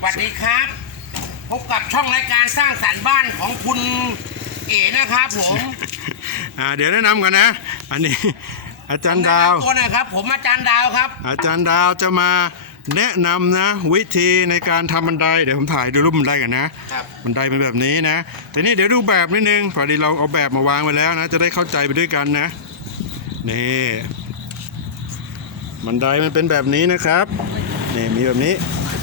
สวัสดีครับ พบกับช่องรายการสร้างสรรค์บ้านของคุณเอ๋นะครับผมอ่าเดี๋ยวแนะนำกันนะ อันนี้ อาจารย์ดาวตัวหนะครับ ผมอาจารย์ดาวครับอาจารย์ดาวจะมาแนะนำนะ วิธีในการทำบันไดเดี๋ยวผมถ่ายดูรูปบันไดกันนะครับบันไดเป็นแบบนี้นะ แต่นี่เดี๋ยวดูแบบนิดนึงพอดีเราเอาแบบมาวางไว้แล้วนะ จะได้เข้าใจไปด้วยกันนะนี่บันไดมันเป็นแบบนี้นะครับนี่มีแบบนี้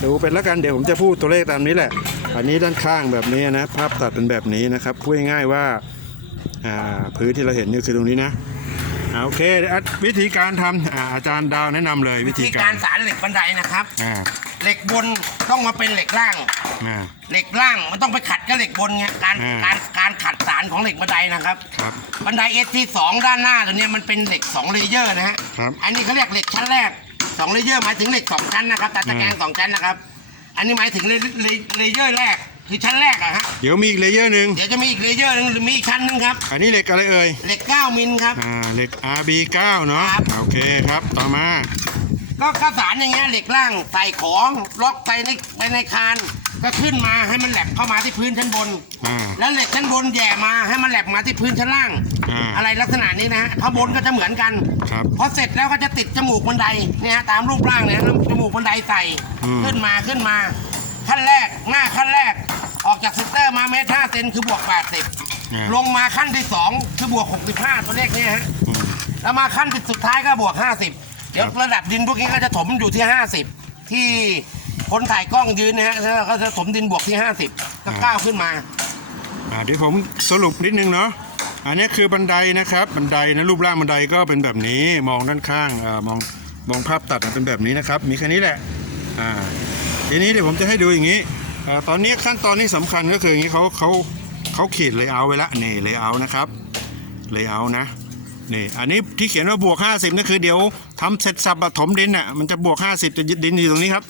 ดูเป็นแล้วกันเดี๋ยวผมจะพูดตัวเลขตามนี้แหละ อันนี้ด้านข้างแบบนี้นะ ภาพตัดเป็นแบบนี้นะครับพูดง่ายๆว่าอ่าพื้นที่เราเห็นนี่คือตรงนี้นะอ่าโอเคอะวิธีการทำอ่าอาจารย์ดาวแนะนำเลยวิธีที่กาการรสารเหล็กบันไดนะครับอ่าเหล็กบนต้องมาเป็นเหล็กล่างอ่าเหล็กล่างมันต้องไปขัดกับเหล็กบนไงการอ่าการการขัดสารของเหล็กบันไดนะครับครับบันไดเอทีสองด้านหน้าตัวเนี้ยมันเป็นเหล็กสองเลเยอร์นะฮะครับอันนี้เขาเรียกเหล็กชั้นแรก สองเลเยอร์หมายถึงเหล็กสองชั้นนะครับแต่ตะแกรงอืมสองชั้นนะครับ อันนี้หมายถึงเลเลเลเยอร์แรกคือชั้นแรกอะฮะเดี๋ยวมีอีกเลเยอร์หนึ่งเดี๋ยวจะมีอีกเลเยอร์หนึงหรือมีอีกชั้นหนึงครับอันนี้เหล็กอะไรเอ่ย เหล็ก9มิลครับ อ่าเหล็ก RB9 เนาะครับ โอเคครับต่อมา ก็ข้าวสารอย่างเงี้ยเหล็กล่างใส่ของล็อกไปในไปในคาน ก็ขึ้นมาให้มันแหลบเข้ามาที่พื้นชั้นบน อ่า แล้วเหล็กชั้นบนแหย่มาให้มันแหลบมาที่พื้นชั้นล่าง อ่าอะไรลักษณะนี้นะฮะข้างบนก็จะเหมือนกันครับพอเสร็จแล้วก็จะติดจมูกบันไดเนี่ยฮะตามรูปร่างเนี่ยจมูกบันไดใส่อืม ขึ้นมาขึ้นมา ขั้นแรกหน้าขั้นแรก ออกจากเซนเตอร์มาเมตรห้าเซนคือบวก อ่า 80 ลงมาขั้นที่สองคือบวก 65 ตัวเลขเนี่ยฮะ อืม แล้วมาขั้นสุดท้ายก็บวก 50 เดี๋ยวระดับดินพวกนี้ก็จะถมอยู่ที่ 50 ที่ คนถ่ายกล้องยืนนะฮะแล้วก็จะถมดินบวกที่50ก็ก้าวขึ้นมา อ่าเดี๋ยวผมสรุปนิดนึงเนาะอันนี้คือบันไดนะครับบันไดนะรูปร่างบันไดก็เป็นแบบนี้มองด้านข้างอ่ามองมองภาพตัดเป็นแบบนี้นะครับ มีแค่นี้แหละอ่าทีนี้เดี๋ยวผมจะให้ดูอย่างนี้อ่าตอนนี้ขั้นตอนนี้สำคัญก็คืออย่างนี้เขาเขาเขาขีดเลเยอร์ไว้แล้วนี่เลเยอร์นะครับเลเยอร์นะนี่อันนี้ที่เขียนว่าบวก 50นั่นคือเดี๋ยวทำเสร็จสับอะถมดินอะมันจะบวก 50จะดินอยู่ตรงนี้ครับ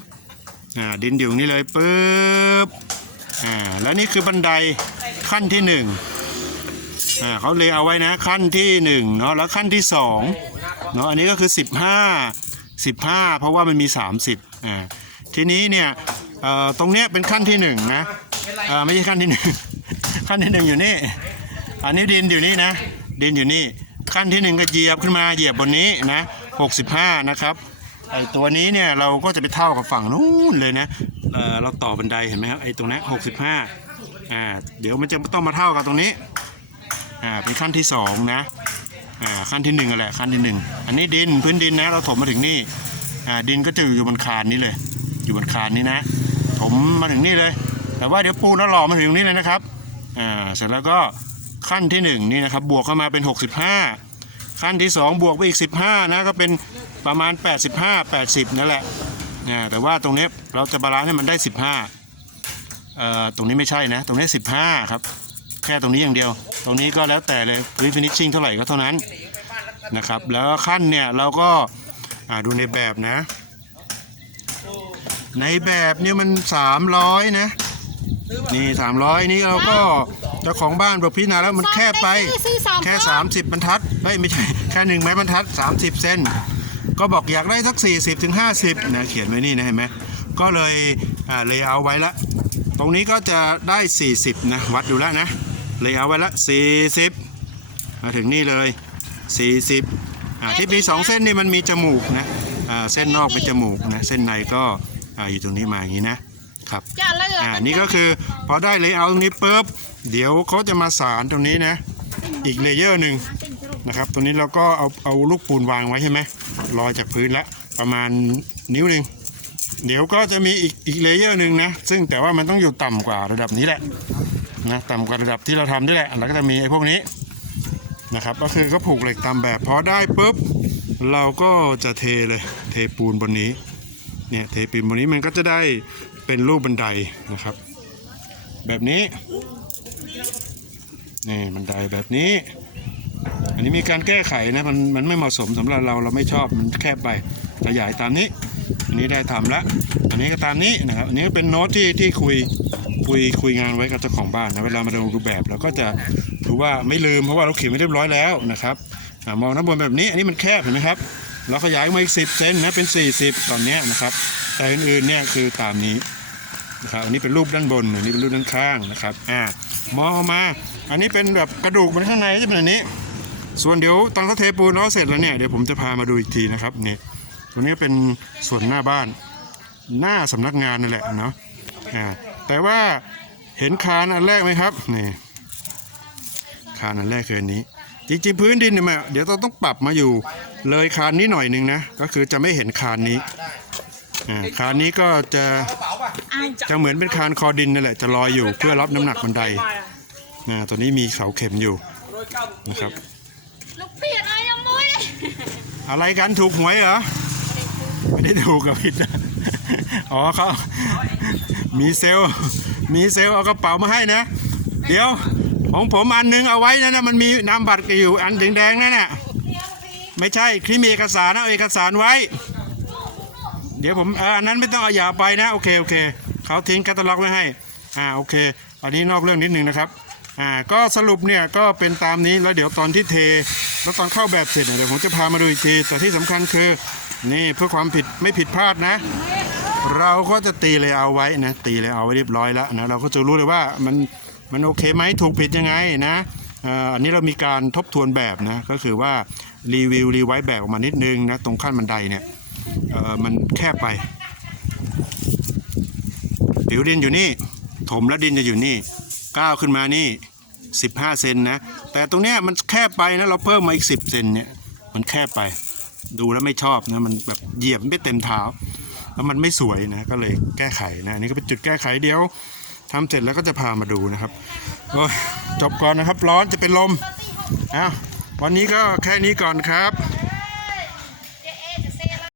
อ่าดินอยู่นี้เลยปึ๊บอ่าแล้วนี่คือบันไดขั้นที่หนึ่งอ่าเขาเลยเอาไว้นะขั้นที่หนึ่งเนาะแล้วขั้นที่สองเนาะอันนี้ก็คือ15 15เพราะว่ามันมี30อ่าทีนี้เนี่ยเอ่อตรงเนี้ยเป็นขั้นที่หนึ่งนะเอ่อไม่ใช่ขั้นที่หนึ่งขั้นที่หนึ่งอยู่นี่อันนี้ดินอยู่นี่นะดินอยู่นี่ขั้นที่หนึ่งก็เหยียบขึ้นมาเหยียบบนนี้นะ65นะครับ ไอตัวนี้เนี่ยเราก็จะไปเท่ากับฝั่งนู้นเลยนะเออเราต่อบันไดเห็นไหมครับไอตรงนี้65อ่าเดี๋ยวมันจะต้องมาเท่ากับตรงนี้อ่าเป็นขั้นที่สองนะอ่าขั้นที่หนึ่งกันแหละขั้นที่หนึ่งอันนี้ดินพื้นดินนะเราถมมาถึงนี่อ่าดินก็จะอยู่บนคานนี้เลย อยู่บนคานนี้นะถมมาถึงนี่เลย แต่ว่าเดี๋ยวปูนแล้วหล่อมาถึงนี่เลยนะครับอ่าเสร็จแล้วก็ขั้นที่หนึ่งนี่นะครับบวกเข้ามาเป็น 65 ขั้นที่ 2 บวกไปอีก 15 นะ ก็เป็นประมาณ 85 80 นั่นแหละอ่แต่ว่าตรงนี้เราจะบาลานซ์ให้มันได้ 15เอ่อตรงนี้ไม่ใช่นะ ตรงนี้ 15 ครับ แค่ตรงนี้อย่างเดียว ตรงนี้ก็แล้วแต่เลยพื้นฟินิชชิ่งเท่าไหร่ก็เท่านั้นนะครับ แล้วขั้นเนี่ยเราก็อ่าดูในแบบนะ ในแบบเนี่ยมัน 300 นะนี่ 300 นี่เราก็ เจ้าของบ้านบอกพี่นาแล้วมันแคบไปซื้อสามแค่รอบ30บรรทัดไม่ไม่ใช่แค่หนึ่งไม้บรรทัด 30เส้นก็บอกอยากได้สัก 40ถึง50นะเขียนไว้นี่นะเห็นไหมก็เลยอ่าเลยเอาไว้ละ ตรงนี้ก็จะได้ 40 นะ วัดดูแล้วนะ เลยเอาไว้ละ 40 มาถึงนี่เลย 40อ่าที่มี2เส้นนี่มันมีจมูกนะอ่าเส้นนอกเป็นจมูกนะเส้นในก็อ่าอยู่ตรงนี้มาอย่างนี้นะ ครับจะเลิกอ่านี่ก็คือพอได้เลยเอาตรงนี้ปุ๊บเดี๋ยวเขาจะมาสารตรงนี้นะ อีกเลเยอร์หนึ่งนะครับตรงนี้เราก็เอาเอาลูกปูนวางไว้ใช่ไหมลอยจากพื้นละประมาณนิ้วหนึ่งเดี๋ยวก็จะมีอีกอีกเลเยอร์หนึ่งนะซึ่งแต่ว่ามันต้องอยู่ต่ำกว่าระดับนี้แหละนะต่ำกว่าระดับที่เราทำนี่แหละแล้วก็จะมีไอ้พวกนี้นะครับก็คือก็ผูกเหล็กตามแบบพอได้ปุ๊บเราก็จะเทเลยเทปูนบนนี้เนี่ยเทปูนบนนี้มันก็จะได้ เป็นรูปบันไดนะครับ แบบนี้นี่บันไดแบบนี้ อันนี้มีการแก้ไขนะมันมันไม่เหมาะสมสำหรับเราเราไม่ชอบมันแคบไปขยายตามนี้ อันนี้ได้ทำแล้วอันนี้ก็ตามนี้นะครับอันนี้ก็เป็นโน้ตที่ที่คุยคุยคุยงานไว้กับเจ้าของบ้านนะเวลามาดูรูปแบบเราก็จะดูว่าไม่ลืมเพราะว่าเราเขียนไม่เรียบร้อยแล้วนะครับอมองน้ำบนแบบนี้อันนี้มันแคบเห็นไหมครับเราขยายมาอีกสิบเซนนะเป็น 40 ตอนนี้นะครับแต่อื่นๆเนี่ยคือตามนี้ นะครับอันนี้เป็นรูปด้านบนอันนี้เป็นรูปด้านข้างนะครับอ่ามองออกมา อันนี้เป็นแบบกระดูกมันข้างในจะเป็นอันนี้ ส่วนเดี๋ยวตอนเขาเทปูนแล้วเสร็จแล้วเนี่ยเดี๋ยวผมจะพามาดูอีกทีนะครับนี่ตรงนี้เป็นส่วนหน้าบ้านหน้าสำนักงานนั่นแหละเนาะอ่าแต่ว่าเห็นคานอันแรกไหมครับนี่คานอันแรกคืออันนี้ จริงๆพื้นดินเนี่ยมันเดี๋ยวเราต้องปรับมาอยู่เลยคานนี้หน่อยนึงนะก็คือจะไม่เห็นคานนี้อ่าคานนี้ก็จะ จะเหมือนเป็นคานคอดินนั่นแหละจะลอยอยู่เพื่อรับน้ำหนักบันไดอ่าตัวนี้มีเสาเข็มอยู่นะครับ ลูกเปียกอะไรยังมุ้ยเลยอะไรกันถูกหวยเหรอไม่ได้ถูกกับผิดนะอ๋อเขามีเซลลมีเซลลเอากระเป๋ามาให้นะ เดี๋ยวของผมอันหนึงเอาไว้นั่นนะมันมีนามบัตรอยู่อันแดงๆนั่นน่ะไม่ใช่คลิปมีเอกสารนะเอาเอกสารไว้เดี๋ยวผมเอออันนั้นไม่ต้องเอาอย่าไปนะโอเคโอเคเขาทิ้งแคตตาล็อกไว้ให้อ่าโอเค อันนี้นอกเรื่องนิดนึงนะครับอ่าก็สรุปเนี่ยก็เป็นตามนี้แล้วเดี๋ยวตอนที่เท แล้วตอนเข้าแบบเสร็จเนี่ยเดี๋ยวผมจะพามาดูอีกทีแต่ที่สำคัญคือนี่เพื่อความผิดไม่ผิดพลาดนะ เราก็จะตีเลยเอาไว้นะตีเลยเอาไว้เรียบร้อยแล้วนะเราก็จะรู้เลยว่ามันมันโอเคไหมถูกผิดยังไงนะเอ่ออันนี้เรามีการทบทวนแบบนะก็คือว่ารีวิวรีไวซ์แบบออกมานิดนึงนะตรงขั้นบันไดเนี่ย มันแคบไปผิวดินอยู่นี่ ถมแล้วดินจะอยู่นี่ก้าวขึ้นมานี่ 15 เซนนะ แต่ตรงเนี้ยมันแคบไปนะเราเพิ่มมาอีก 10 เซนเนี่ยมันแคบไป ดูแล้วไม่ชอบนะมันแบบเหยียบไม่เต็มเท้า แล้วมันไม่สวยนะก็เลยแก้ไขนะอันนี้ก็เป็นจุดแก้ไขเดียวทำเสร็จแล้วก็จะพามาดูนะครับโอ้ยจบก่อนนะครับ ร้อนจะเป็นลมอ้าววันนี้ก็แค่นี้ก่อนครับ